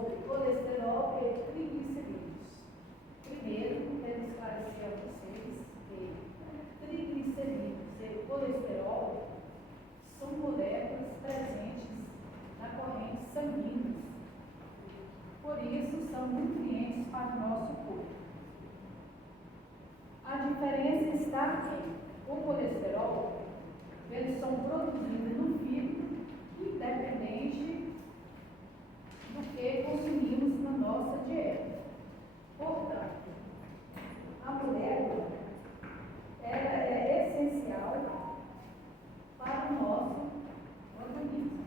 sobre colesterol e triglicerídeos. Primeiro, quero esclarecer a vocês que triglicerídeos e colesterol são moléculas presentes na corrente sanguínea. Por isso, são nutrientes para o nosso corpo. A diferença está que o colesterol, eles são produzidos no fígado, independente do que consumimos na nossa dieta. Portanto, a molécula, ela é essencial para o nosso organismo.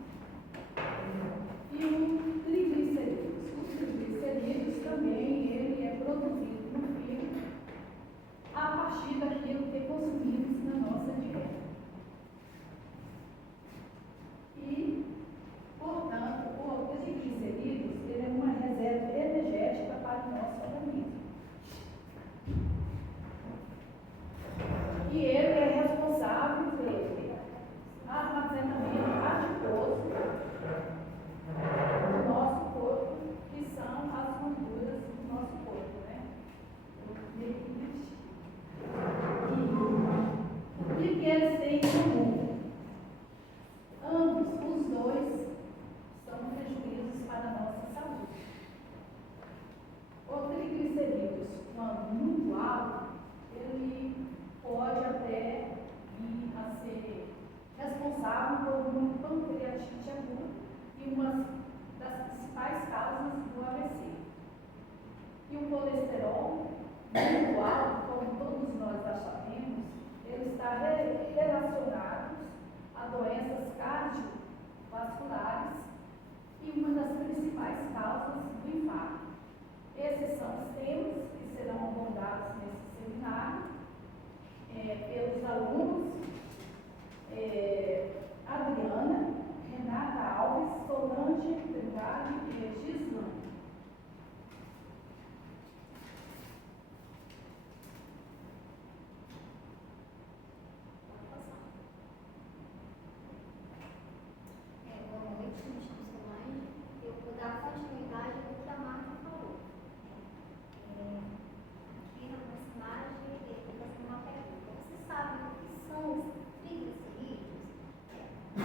E o triglicerídeos também, ele é produzido no fígado a partir daquilo que consumimos na nossa dieta. E, portanto, o triglicerídeos, ele é uma reserva energética para o nosso organismo. E ele é responsável pelo armazenamento adiposo do nosso corpo, que são as gorduras do nosso corpo, né? O que eles têm em comum? Ambos, os dois, são prejuízos para a nossa saúde. O triglicerídeos, quando muito alto, ele pode até vir a ser responsável por uma pancreatite aguda e uma das principais causas do AVC. E o colesterol muito alto, como todos nós já sabemos, ele está relacionado a doenças cardiovasculares e uma das principais causas do infarto. Esses são os temas que serão abordados nesse seminário pelos alunos Adriana, Renata Alves, Solange Trindade e Gislane. Boa noite, me chamo Solange. Eu vou dar continuidade do que a Marta falou. Aqui na nossa imagem, eu vou fazer uma pergunta. Você sabe o que são os triglicerídeos? Os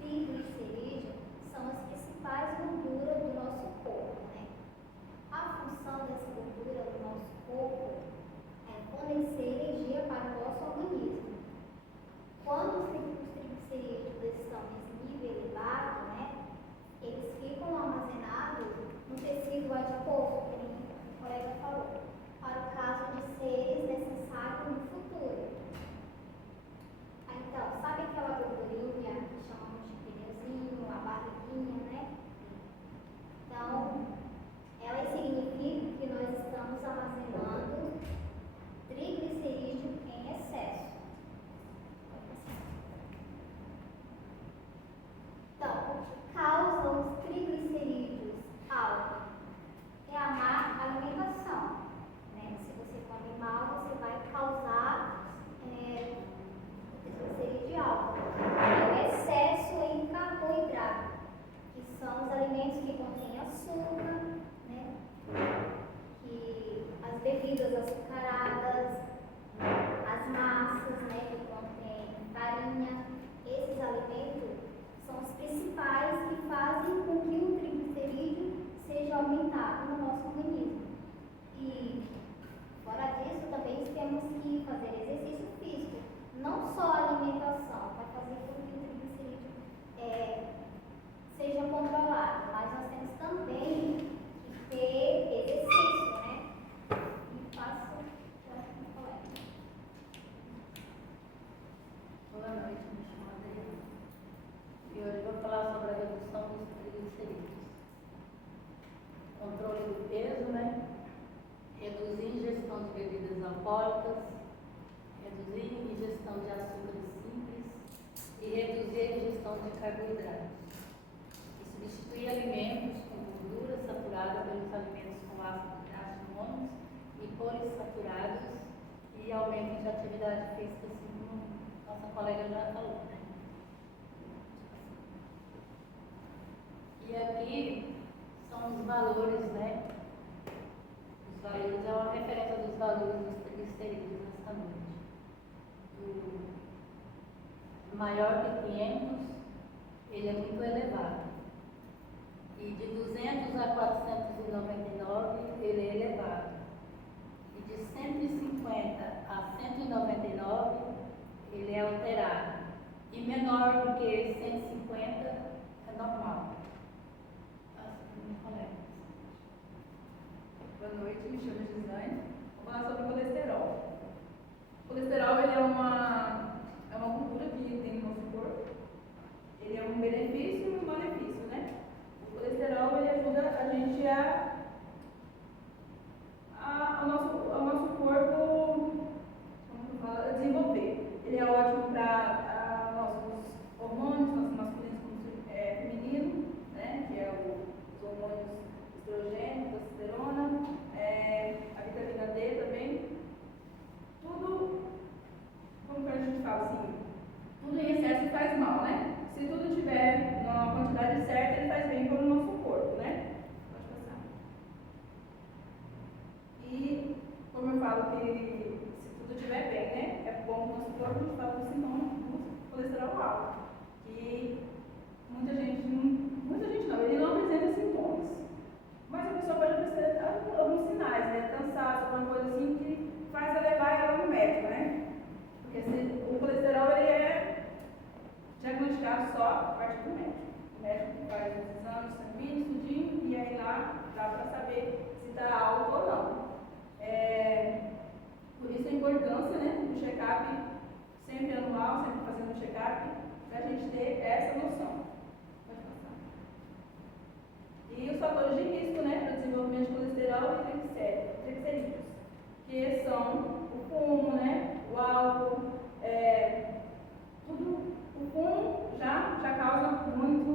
triglicerídeos são as principais gorduras do nosso corpo, né? A função dessa gordura do nosso corpo é fornecer energia para o nosso organismo. Quando os triglicerídeos estão nesse nível elevado, né, eles ficam armazenados no tecido adiposo, que o colega falou, para o caso de seres necessários no futuro. Então, sabe aquela gordurinha que chamamos de pneuzinho, a barriguinha, né? Então, ela significa que nós estamos armazenando triglicerídeo em excesso. Então, o que causa os triglicerídeos altos é a má alimentação, né? Se você come mal, você vai causar triglicerídeo alto. E o excesso em carboidrato, que são os alimentos que contêm açúcar, né? Que as bebidas açucaradas, as massas, né, que contêm farinha, esses alimentos são os principais que fazem com que o triglicerídeo seja aumentado no nosso organismo. E, fora disso, também temos que fazer exercício físico. Não só a alimentação vai fazer com que o triglicerídeo seja controlado, mas nós temos também que ter exercício, né? E faço para o colega. Boa noite, me chamo Adriana. E hoje vou falar sobre a redução dos triglicerídeos. Controle do peso, né? Reduzir a ingestão de bebidas alcoólicas, reduzir a ingestão de açúcares simples e reduzir a ingestão de carboidratos. E substituir alimentos com gordura saturada pelos alimentos com ácidos graxos monos e polissaturados e aumento de atividade física, assim como nossa colega já falou, né? E aqui são os valores, né? Os valores é uma referência dos valores dos triglicerídeos nessa noite. O maior que 500, ele é muito elevado. E de 200 a 499, ele é elevado. E de 150 a 199, ele é alterado. E menor do que 150 é normal. Assim, colega. Boa noite, me chamo Gislaine. Vou falar sobre colesterol. O colesterol ele é uma gordura que tem no nosso corpo. Ele é um benefício e um malefício, né? O colesterol ele ajuda a gente ao nosso corpo, como que fala, a desenvolver. Ele é ótimo para nossos hormônios, tanto masculinos como feminino, né? Que é os hormônios estrogênio, testosterona, a vitamina D também. Tudo, como que a gente fala assim, tudo em excesso faz mal, né? Se tudo tiver na quantidade certa, ele faz bem para o nosso corpo, né? Pode passar. E, como eu falo que se tudo estiver bem, né? É bom para o nosso corpo, a gente fala do sintoma do colesterol alto. Que muita gente não, ele não apresenta sintomas. Mas a pessoa pode apresentar alguns sinais, né? Cansaço, alguma coisa assim que faz ela levar ela no médico, né? Porque o colesterol ele é diagnosticado só a partir do médico. O médico faz os exames sanguíneos, tudinho, e aí lá dá para saber se está alto ou não. Por isso a importância, né, do check-up sempre anual, sempre fazendo um check-up, para a gente ter essa noção. Pode passar. E os fatores de risco, né, para o desenvolvimento de colesterol e triglicerídeos, que são o fumo, né, o álcool, tudo. O fumo já causa muito.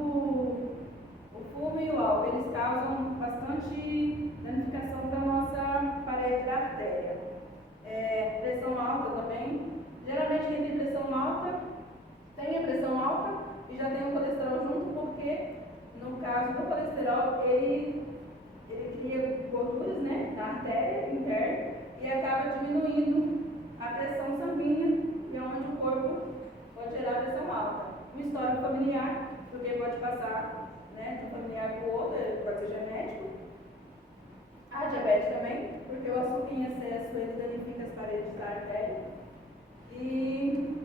O fumo e o álcool, eles causam bastante danificação da nossa parede da artéria. Pressão alta também. Geralmente quem tem pressão alta tem a pressão alta e já tem o colesterol junto, porque no caso do colesterol ele cria gorduras, né, na artéria interna e acaba diminuindo a pressão sanguínea, e é onde o corpo pode gerar pressão alta. Um histórico familiar, porque pode passar, né, de um familiar para o outro, pode ser genético. A diabetes também, porque o açúcar em excesso ele danifica as paredes da artéria. E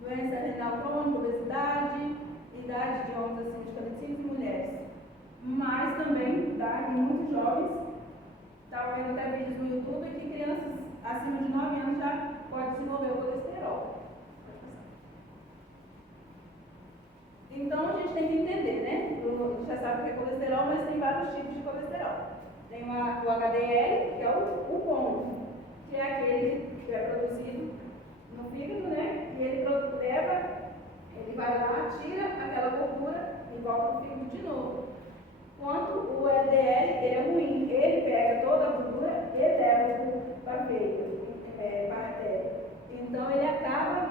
doença renal crônica, obesidade, idade de homens acima de 45 e mulheres. Mas também, tá, em muitos jovens, estava vendo até vídeos no YouTube que crianças acima de 9 anos já podem desenvolver o colesterol. Então a gente tem que entender, né? A gente já sabe o que é colesterol, mas tem vários tipos de colesterol. Tem o HDL, que é o bom, que é aquele que é produzido no fígado, né? E ele vai lá, tira aquela gordura e volta no fígado de novo. Enquanto o LDL, ele é ruim, ele pega toda a gordura e leva para a veia, para a artéria. Então ele acaba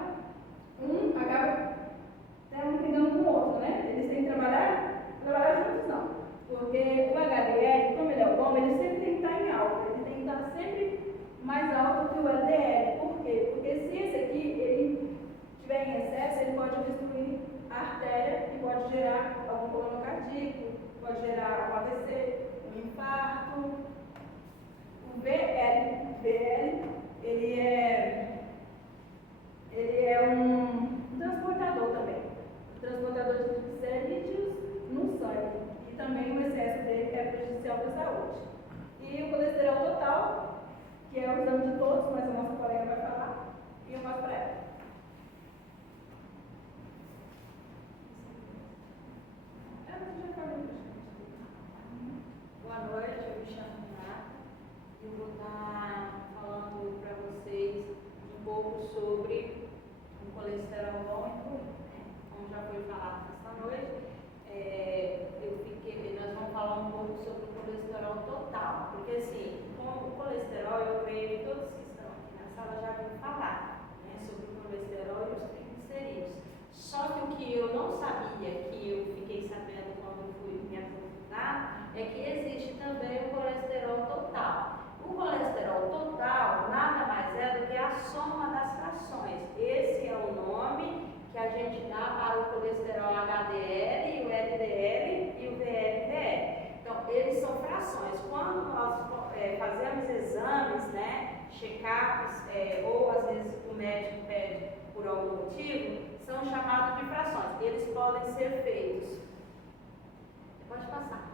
brigando com o outro, né? Eles têm que trabalhar juntos não. Porque o HDL, como ele é o bom, ele sempre tem que estar em alta, ele tem que estar sempre mais alto que o LDL. Por quê? Porque se esse aqui ele estiver em excesso, ele pode destruir a artéria e pode gerar algum problema cardíaco, pode gerar um AVC, um infarto. O VL, ele é um transportador também. O transportador de triglicerídeos no sangue. E também o excesso dele é prejudicial para a saúde. E o colesterol total, que é o exame de todos, mas a nossa colega vai falar, e eu passo para ela. Boa noite, eu me chamo Renata e eu vou estar ou às vezes o médico pede por algum motivo, são chamados de frações. Eles podem ser feitos. Pode passar.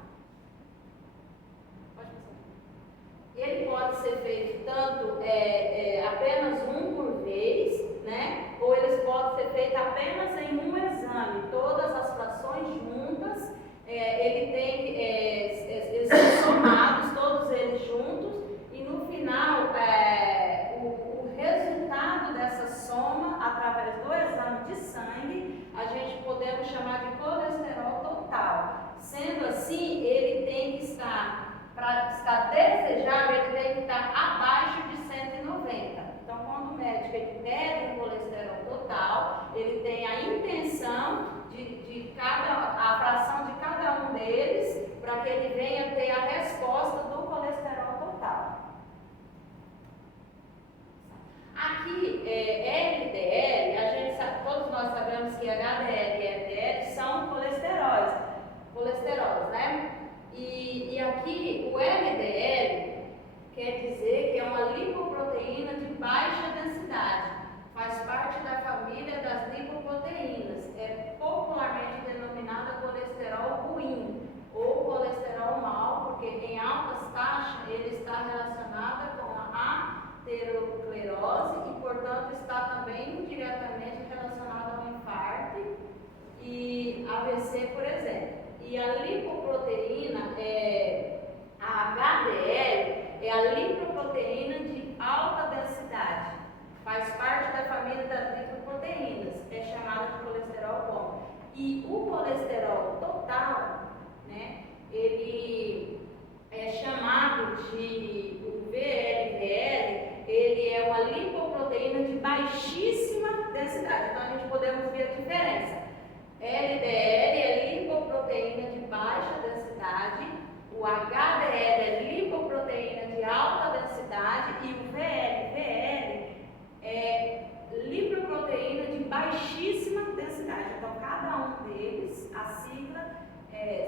Pode passar. Ele pode ser feito tanto apenas um por vez, né? Ou eles podem ser feitos apenas em um exame, todas as frações juntas. Eles são somados, todos eles juntos, e no final o resultado dessa soma, através do exame de sangue, a gente podemos chamar de colesterol total. Sendo assim, ele tem que estar, para estar desejável, ele tem que estar abaixo de 190. Então, quando o médico ele pede um colesterol total, ele tem a intenção a fração de cada um deles, para que ele venha ter a resposta do colesterol total. Aqui, LDL, a gente sabe, todos nós sabemos que HDL e LDL são colesteróis, né? E aqui, o LDL quer dizer que é uma lipoproteína de baixa densidade. Faz parte da família das lipoproteínas. É popularmente denominada colesterol ruim ou colesterol mau, porque em altas taxas ele está relacionado com a aterosclerose e, portanto, está também indiretamente relacionado ao infarto e AVC, por exemplo. E a lipoproteína, a HDL, é a lipoproteína de alta densidade. Faz parte da família das lipoproteínas, é chamada de colesterol bom. E o colesterol total, né, ele é chamado de o VLDL, ele é uma lipoproteína de baixíssima densidade. Então a gente podemos ver a diferença. LDL é lipoproteína de baixa densidade, o HDL é lipoproteína de alta densidade e o VLDL é lipoproteína de baixíssima densidade. Então, cada um deles, a sigla,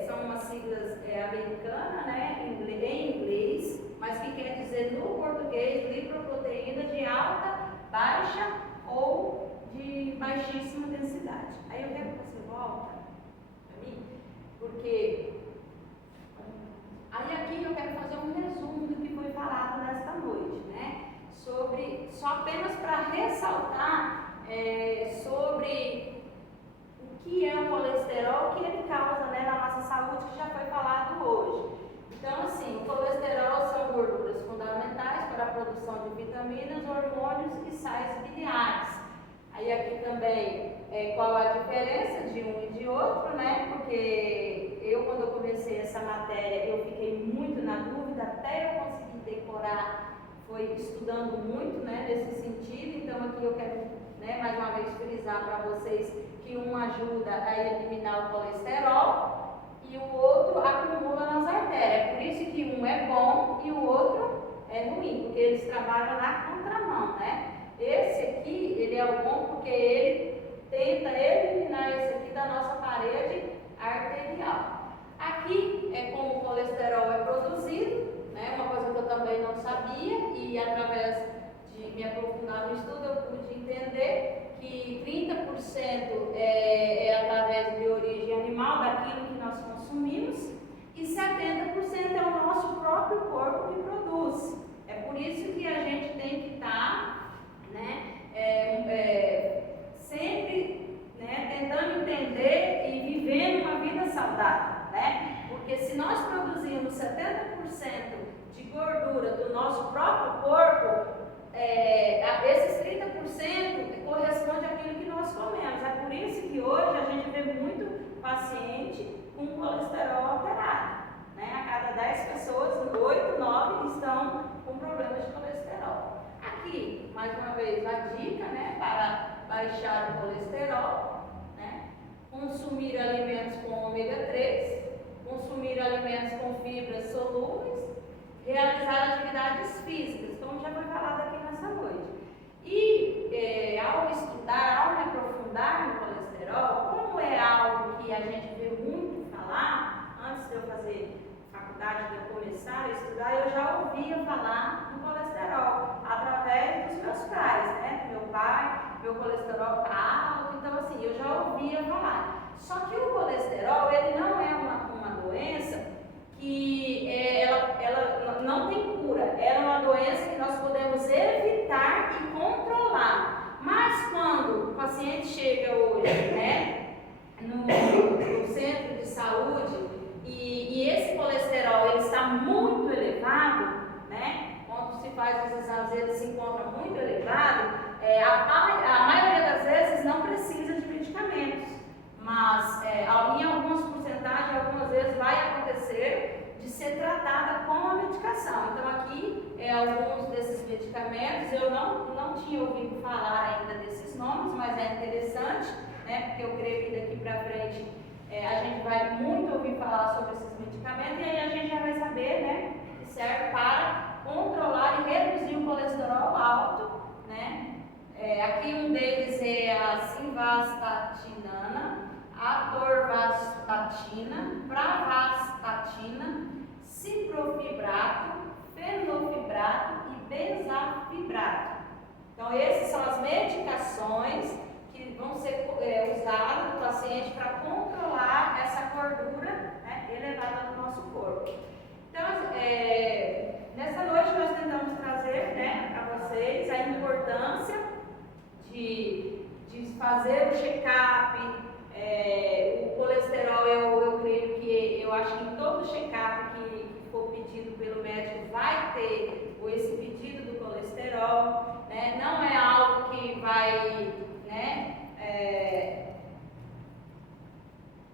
são umas siglas americanas, né, em inglês, mas que quer dizer no português lipoproteína de alta, baixa ou de baixíssima densidade. Aí eu quero que você volta para mim, porque aí aqui eu quero fazer um resumo do que foi falado nesta noite, né? Só apenas para ressaltar sobre o que é o colesterol, o que ele causa, né, na nossa saúde, que já foi falado hoje. Então, assim, o colesterol são gorduras fundamentais para a produção de vitaminas, hormônios e sais biliares. Aí aqui também qual a diferença de um e de outro, né? Porque quando eu comecei essa matéria, eu fiquei muito na dúvida, até eu conseguir decorar, foi estudando muito, né, nesse sentido. Então aqui eu quero, né, mais uma vez frisar para vocês que um ajuda a eliminar o colesterol e o outro acumula nas artérias. É por isso que um é bom e o outro é ruim, porque eles trabalham na contramão, né? Esse aqui, ele é o bom porque ele tenta eliminar esse aqui da nossa parede arterial. Aqui é como o colesterol é produzido, né? Uma coisa que eu também não sabia, e através de me aprofundar no estudo eu pude entender que 30% é através de origem animal, daquilo que nós consumimos, e 70% é o nosso próprio corpo que produz. É por isso que a gente tem que estar, né, sempre, né, tentando entender e vivendo uma vida saudável, né? Porque se nós produzirmos 70% de gordura do nosso próprio corpo, esses 30% corresponde àquilo que nós comemos. É por isso que hoje a gente vê muito paciente com colesterol alterado, né? A cada 10 pessoas, 8, 9 estão com problemas de colesterol. Aqui, mais uma vez, a dica, né, para baixar o colesterol, né? Consumir alimentos com ômega 3, consumir alimentos com fibras solúveis, realizar atividades físicas, como já foi falado aqui nessa noite. E ao estudar, ao me aprofundar no colesterol, como é algo que a gente vê muito falar, antes de eu fazer faculdade, de eu começar a estudar, eu já ouvia falar do colesterol através dos meus pais. colesterol tá alto, então assim, eu já ouvia falar. Só que o colesterol, ele não é uma doença que ela não tem cura, ela é uma doença que nós podemos evitar e controlar. Mas quando o paciente chega hoje, né, no centro de saúde e esse colesterol ele está muito elevado, né, quando se faz os exames ele se encontra muito elevado, a maioria das vezes não precisa de medicamentos, mas em algumas porcentagens, algumas vezes vai acontecer de ser tratada com a medicação. Então aqui, alguns desses medicamentos, eu não tinha ouvido falar ainda desses nomes, mas é interessante, né, porque eu creio que daqui para frente a gente vai muito ouvir falar sobre esses medicamentos e aí a gente já vai saber, né, que serve para controlar e reduzir o colesterol alto, né. Aqui um deles é a simvastatina, atorvastatina, pravastatina, ciprofibrato, fenofibrato e benzafibrato. Então, essas são as medicações que vão ser usadas no paciente para controlar essa gordura, né, elevada no nosso corpo. Então, nessa noite nós tentamos trazer, né, para vocês a importância de fazer o check-up. O colesterol, eu creio que, eu acho que em todo check-up que for pedido pelo médico vai ter esse pedido do colesterol, né? Não é algo que vai, né,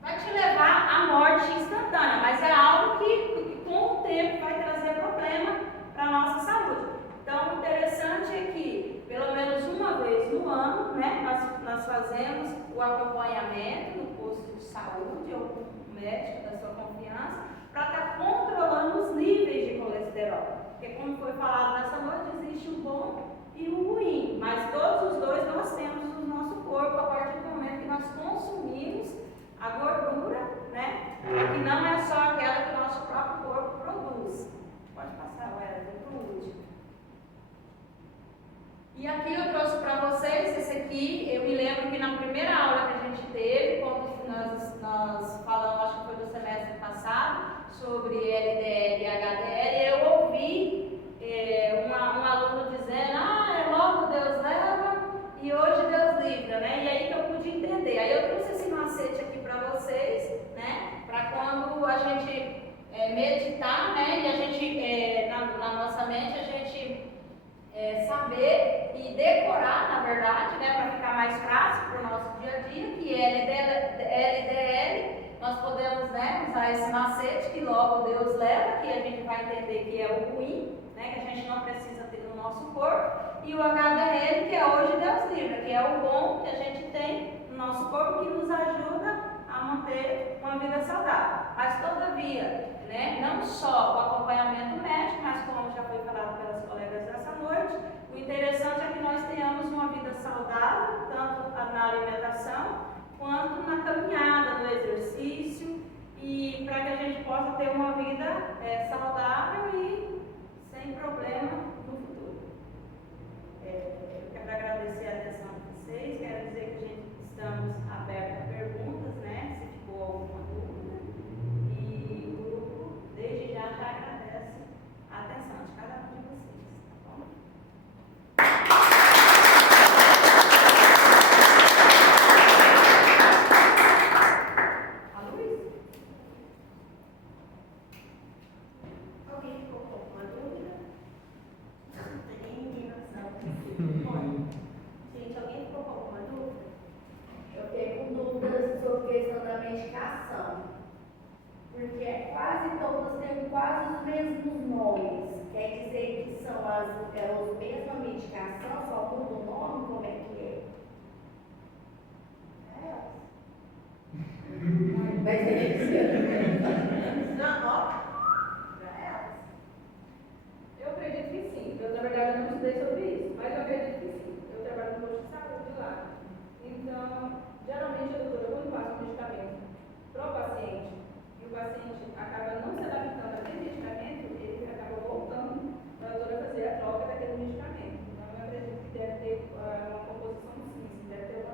vai te levar à morte instantânea, mas é algo que com o tempo vai trazer problema para a nossa saúde. Então, o interessante é que, pelo menos uma vez no ano, né, nós fazemos o acompanhamento no posto de saúde ou com o médico da sua confiança para estar controlando os níveis de colesterol. Porque, como foi falado nessa noite, existe o bom e o ruim, mas todos os dois nós temos no nosso corpo a partir do momento que nós consumimos a gordura, né, que não é só aquela que o nosso próprio corpo produz. Pode passar, Wellington, para o último. E aqui eu trouxe para vocês, esse aqui, eu me lembro que na primeira aula que a gente teve, quando nós falamos, acho que foi do semestre passado, sobre LDL e HDL, eu ouvi um aluno dizendo, é logo Deus leva e hoje Deus livra, né? E aí que eu pude entender. Aí eu trouxe esse macete aqui para vocês, né? Para quando a gente meditar, né? E a gente, na nossa mente, a gente saber e decorar, na verdade, né, para ficar mais fácil para o nosso dia a dia, que LDL, nós podemos, né, usar esse macete que logo Deus leva, que a gente vai entender que é o ruim, né, que a gente não precisa ter no nosso corpo, e o HDL, que é hoje Deus livra, que é o bom que a gente tem no nosso corpo, que nos ajuda a manter uma vida saudável. Mas, todavia, né, não só o acompanhamento médico, mas como já foi falado pelas colegas dessa noite, o interessante é que nós tenhamos uma vida saudável, tanto na alimentação, quanto na caminhada, no exercício, e para que a gente possa ter uma vida saudável e sem problema no futuro. Eu quero agradecer a atenção de vocês, quero dizer que estamos abertos a perguntas, né, se ficou alguma dúvida, e o grupo desde já agradece a atenção de cada um de vocês, tá bom? A Luiz? Alguém ficou com alguma dúvida? Não tem ninguém na sala. Gente, alguém ficou com alguma dúvida? Eu fiquei com dúvidas sobre a questão da medicação, porque quase todas têm quase os mesmos nomes. Quer dizer que são as mesmas medicações, só muda o nome? Como é que é? Vai ter que ser. Não, ó. Pra elas. Eu acredito que sim. Eu, na verdade, não estudei sobre isso, mas eu acredito que sim. Eu trabalho no posto de saúde lá. Então, geralmente a doutora, quando passa um medicamento para o paciente, e o paciente acaba não se adaptando àquele medicamento, ele acaba voltando para a doutora fazer a troca daquele medicamento. Então, eu acredito que deve ter uma composição sim, deve ter uma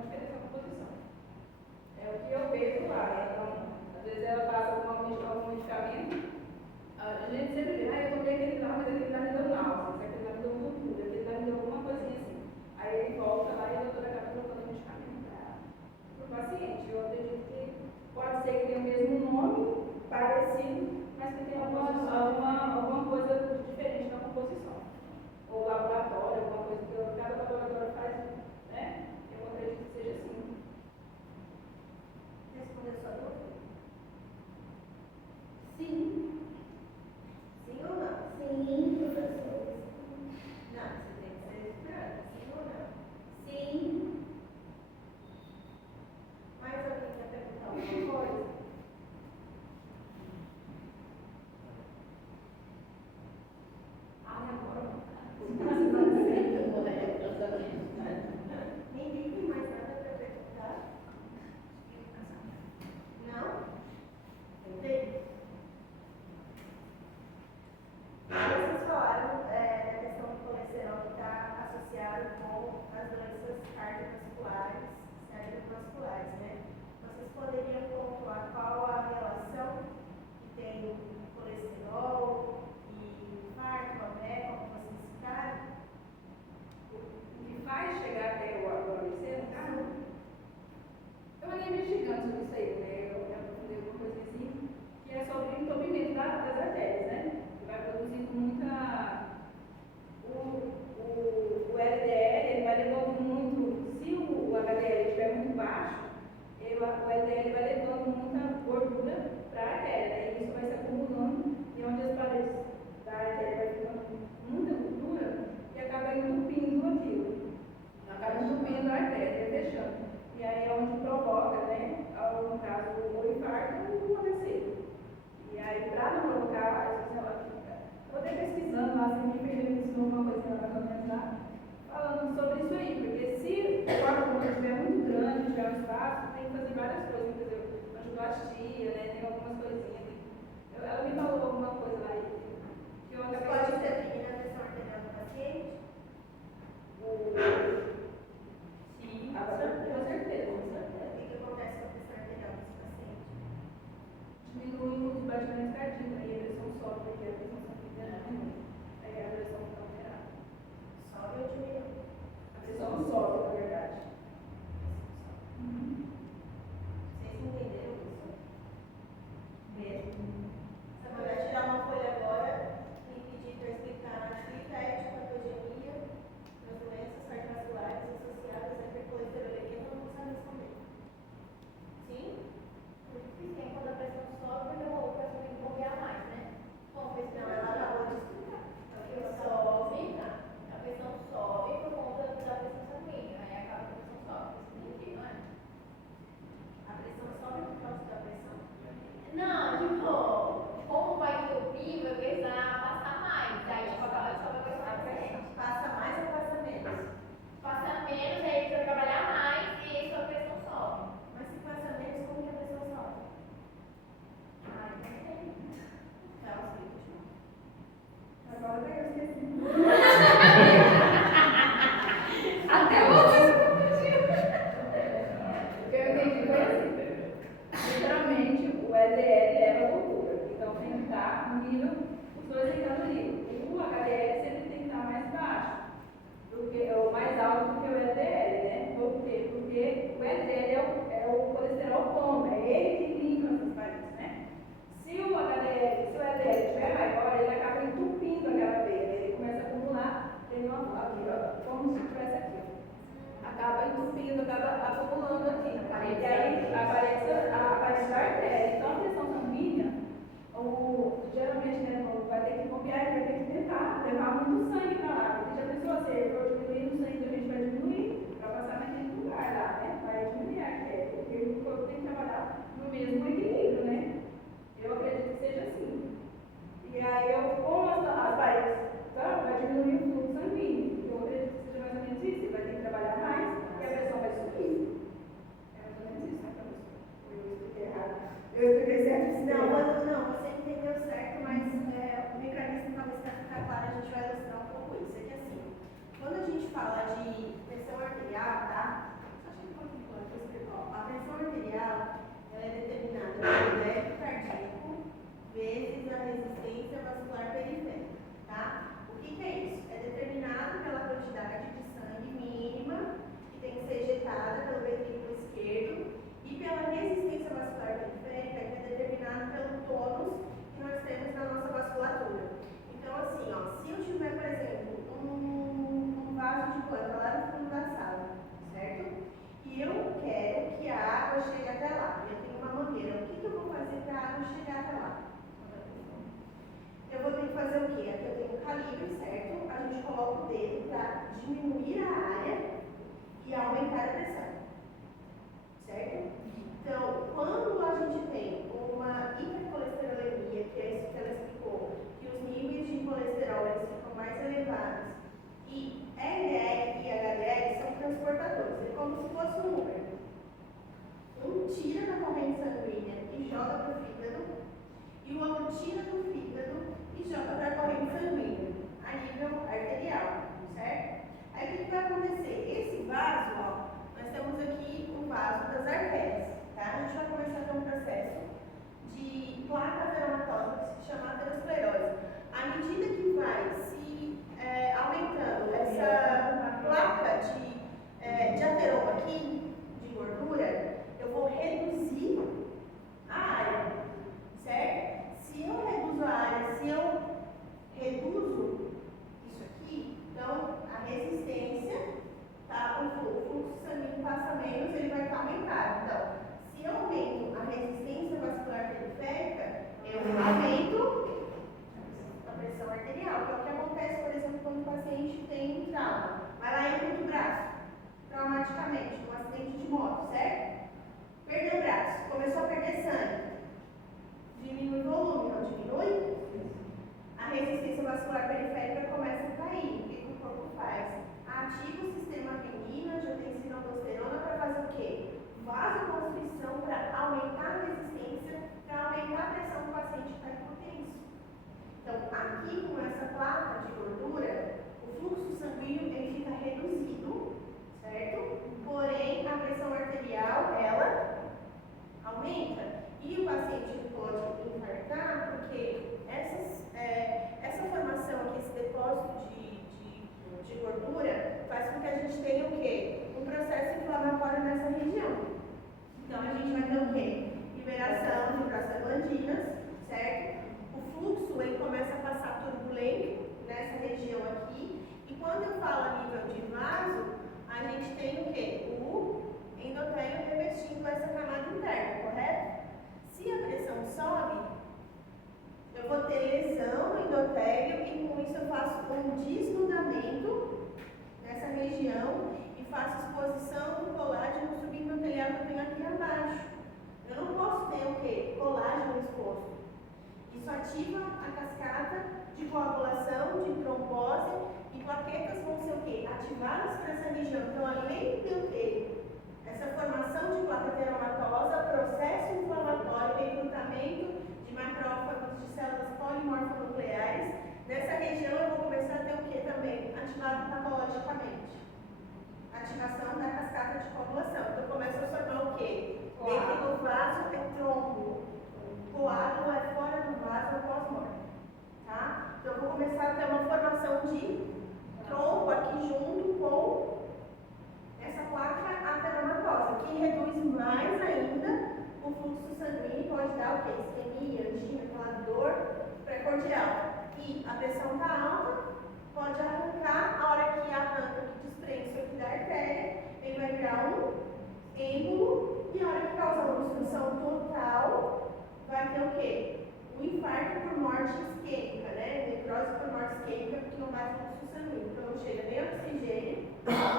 trabalham com as doenças cardiovasculares, né? Vocês poderiam pontuar qual a relação que tem o colesterol e o infarto, a DEA, como vocês citaram? O que faz chegar até o AVC, no caso? Eu andei investigando sobre isso aí, né? Eu aprofundei alguma coisa assim, que é sobre o entupimento das artérias, né? Que vai produzindo muita. O LDL, ele vai levando muito. Se o HDL estiver muito baixo, o LDL vai levando muita gordura para a artéria, né? E isso vai se acumulando, e onde as paredes da artéria vai ficando com muita gordura e acaba entupindo aquilo. Acaba entupindo a artéria, fechando. E aí é onde provoca, né, no caso, o infarto ou o AVC. E aí, para não provocar, eu até pesquisando lá, se me ensinou uma coisa lá para comentar, falando sobre isso aí, porque se o acúmulo estiver muito grande, tiver um espaço, tem que fazer várias coisas, por exemplo, angioplastia, né, tem algumas coisinhas. Ela me falou alguma coisa lá que eu acabei Pode definir a pressão arterial do paciente? Sim, com certeza. O que acontece com a pressão arterial desse paciente? Diminui os batimentos cardíacos, aí a pressão sobe, aí a pressão sanguínea diminui. Aí a pressão fica alterada. Sobe ou diminui? A pressão sobe, na verdade. Vocês entenderam isso? Mesmo? Você vai tirar uma folha agora e pedir para explicar a etiopatogenia das doenças cardiovasculares associadas à hipercolesterolemia, não vou saber responder. Sim? Sim, quando a pressão sobe, porque o coração tem que bombear mais, né? Bom, Não, ela acabou de explicar. a pressão sobe por conta da pressão sanguínea. Aí acaba que a pressão sobe. Isso aqui, não é? A pressão sobe por causa da pressão? Não, tipo, como vai entupir, vai precisar passar mais. Aí, tipo, acaba de sobe a pressão arterial. Passa mais ou passa menos? Passa menos, aí precisa trabalhar mais e aí sua pressão sobe. Mas se passa menos, como que a pressão sobe? Ai, não sei. Tá, o seguinte. Agora eu esqueci. Até você se confundiu. O que eu entendi foi assim. Literalmente, o LDL leva a gordura. Então tem que estar no nível, os dois têm que estar no nível. O HDL sempre tem que estar mais baixo, ou mais alto do que o LDL, né? Por quê? Porque o LDL é o colesterol bom, é ele que limpa essas paredes, né? Se o LDL estiver maior, ele acaba entupindo aquela veia, né? Ele começa a acumular, tem uma aqui, ó, como se tivesse aqui, ó. Acaba entupindo, acaba acumulando aqui. E aí aparece da artéria. Então a pressão sanguínea, geralmente, né, vai ter que bombear, vai ter que tentar levar muito sangue para lá. Porque já pensou, se for diminuir o sangue, a gente vai diminuir para passar naquele lugar lá, né? Vai diminuir a artéria, porque o corpo tem que trabalhar no mesmo equilíbrio, né? Eu acredito que seja assim. E aí, com as paredes, então, vai diminuir o fluxo sanguíneo. Eu acredito que seja mais ou menos isso. Ele vai ter que trabalhar mais e a pressão vai subir. É mais ou menos isso, né, professor? Eu expliquei errado. Eu expliquei certo. Não, você entendeu certo, mas o mecanismo talvez para ficar claro, a gente vai ilustrar um pouco isso. É que assim, quando a gente fala de pressão arterial, tá? Só achei um pouquinho claro para escrever. Ó, a pressão arterial, ela é determinada pelo débito cardíaco vezes a resistência vascular periférica, tá? O que é isso? É determinado pela quantidade de sangue mínima que tem que ser ejetada pelo ventrículo esquerdo e pela resistência vascular periférica, que é determinado pelo tônus que nós temos na nossa vasculatura. Então, assim, ó, se eu tiver, por exemplo, um vaso de planta lá no fundo da sala, certo? E eu quero que a água chegue até lá. Eu tenho uma mangueira. O que eu vou fazer para a água chegar até lá? Eu vou ter que fazer o quê? Aqui eu tenho um calibre, certo? A gente coloca o dedo para diminuir a área e aumentar a pressão. Certo? Então, quando a gente tem uma hipercolesterolemia, que é isso que ela explicou, que os níveis de colesterol eles ficam mais elevados, e LDL e HDL são transportadores, é como se fosse um Uber. Um tira da corrente sanguínea e joga para o fígado, e o outro tira do fígado e joga para a corrente sanguínea, a nível arterial, certo? Aí o que vai acontecer? de ateroma aqui, de gordura, eu vou reduzir a área, certo? Se eu reduzo a área, se eu reduzo isso aqui, então a resistência, tá? O fluxo sanguíneo passa menos, ele vai estar aumentado. Então, se eu aumento a resistência vascular periférica, eu aumento a pressão arterial, que é o que acontece, por exemplo, quando o paciente tem um trauma. Vai lá e amputa o braço, traumaticamente, num acidente de moto, certo? Perdeu o braço, começou a perder sangue. Diminui o volume, não diminui? A resistência vascular periférica começa a cair. O que o corpo faz? Ativa o sistema renina, angiotensina, aldosterona para fazer o quê? Vasoconstrição para aumentar a resistência, para aumentar a pressão do paciente que está hipotenso. Então, aqui com essa placa de gordura, o fluxo sanguíneo ele fica reduzido, certo? Porém, a pressão arterial, ela aumenta. E o paciente pode infartar porque essa formação aqui, esse depósito de gordura, faz com que a gente tenha o quê? Um processo inflamatório nessa região. Então, a gente vai ter o quê? Liberação de prostaglandinas, certo? O fluxo, ele começa a passar turbulento nessa região aqui. E quando eu falo a nível de vaso, a gente tem o quê? O endotélio revestindo essa camada interna, correto? Se a pressão sobe, eu vou ter lesão no endotélio e com isso eu faço um desnudamento nessa região e faço exposição do colágeno subendotelial que eu tenho aqui abaixo. Eu não posso ter o quê? Colágeno exposto. Isso ativa a cascata de coagulação, de trombose e plaquetas vão ser o quê? Ativadas para essa região. Então, além de eu ter essa formação de placa teromatosa, processo inflamatório, recrutamento de macrófagos, de células polimorfonucleares, nessa região eu vou começar a ter o que também? Ativado patologicamente. Ativação da cascata de coagulação. Então, começa a formar o quê? Dentro do vaso é trombo. Coágulo é fora do vaso, é pós-morte. Tá? Então, eu vou começar a ter uma formação de trombo aqui junto com essa placa ateromatosa, que reduz mais ainda o fluxo sanguíneo e pode dar o quê? Isquemia, angina, aquela dor precordial. E a pressão está alta, pode arrancar, a hora que arranca, que desprende isso aqui da artéria, ele vai virar um êmbolo e a hora que causa uma obstrução total, vai ter o quê? Um infarto por morte isquêmica, né? Necrose por morte isquêmica, porque não vai fluxo sanguíneo, então não chega nem oxigênio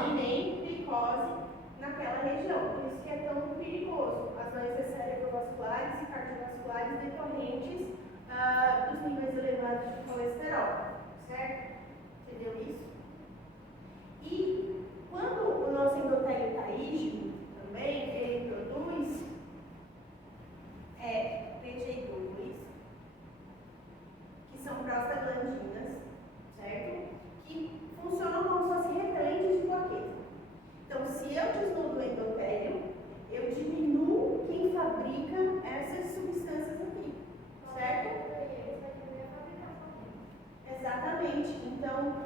e nem glicose naquela região. Por isso que é tão perigoso as doenças cerebrovasculares e cardiovasculares decorrentes dos níveis elevados de colesterol, certo? Entendeu isso? E quando o nosso endotélio está rígido, também, ele produz PGI2, que são prostaglandinas, certo? Que funcionam como se fossem repelentes de plaqueta. Então, se eu desnudo o endotélio, eu diminuo quem fabrica essas substâncias aqui, certo? Exatamente. Então,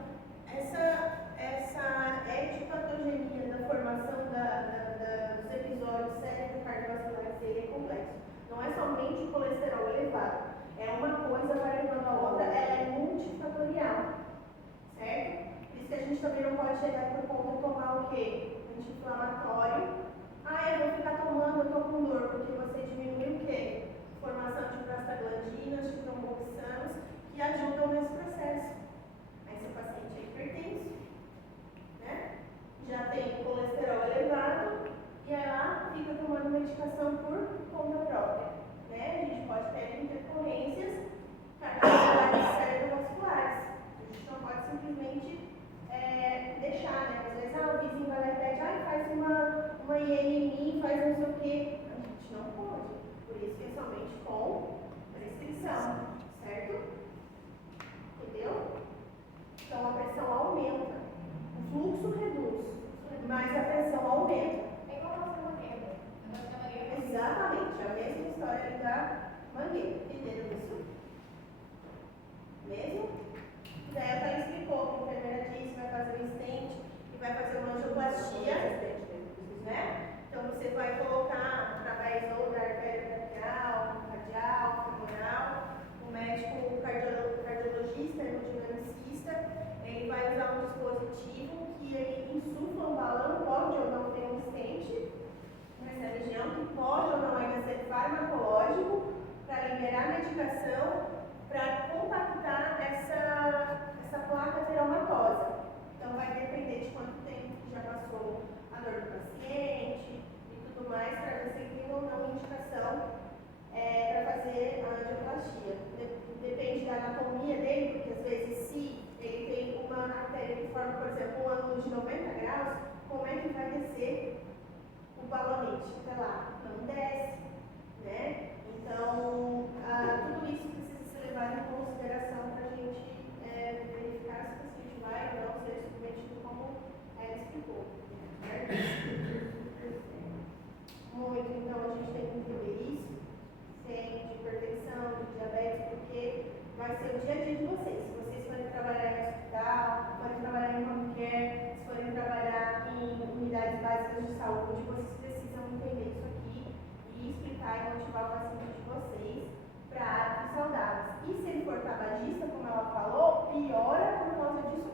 como é que vai descer o balonete até lá? Não desce, né? Então, tudo isso precisa ser levado em consideração para a gente verificar se o paciente vai ou não ser submetido como ela explicou, certo? Muito, então a gente tem que entender isso, sem de hipertensão, de diabetes, porque vai ser o dia a dia de vocês. Se vocês forem trabalhar em hospital, forem trabalhar em home care, se forem trabalhar em unidades básicas de saúde, vocês precisam entender isso aqui e explicar e motivar o paciente de vocês para hábitos saudáveis. E se ele for tabagista, como ela falou, piora por causa disso